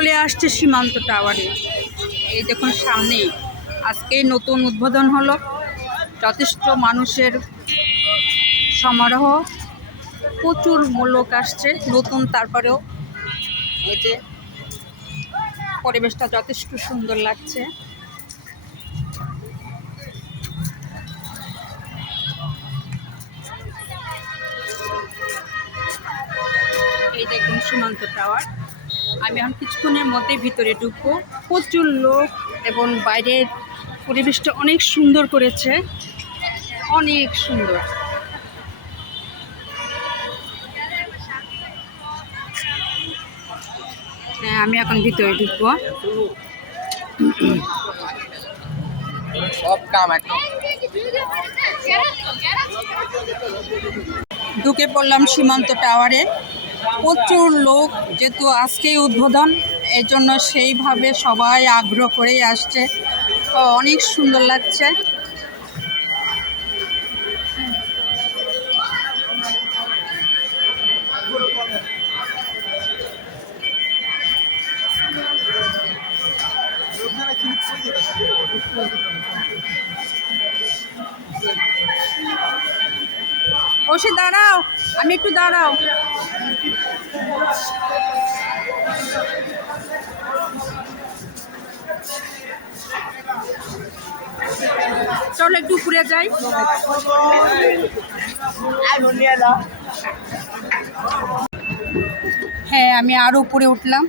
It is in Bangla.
চলে আসছে সীমান্ত টাওয়ারে। এই দেখুন সামনেই আজকেই নতুন উদ্বোধন হলো। যথেষ্ট মানুষের সমারোহ, প্রচুর লোক আসছে নতুন। তারপরেও এই যে পরিবেশটা যথেষ্ট সুন্দর লাগছে। এই দেখুন সীমান্ত টাওয়ার। আমি এখন কিছুক্ষণের মধ্যে ভিতরে ঢুকবো। প্রচুর লোক এবং বাইরের পরিবেশটা অনেক সুন্দর করেছে, অনেক সুন্দর। হ্যাঁ, আমি এখন ভিতরে ঢুকবো। ঢুকে পড়লাম সীমান্ত টাওয়ারে। প্রচুর লোক, যেহেতু আজকেই উদ্বোধন, এই জন্য সেইভাবে সবাই আগ্রহ করেই আসছে। অনেক সুন্দর লাগছে। বসে দাঁড়াও, আমি একটু দাঁড়াও। চলো একটু উপরে যাই। হ্যাঁ, আমি আরো উপরে উঠলাম।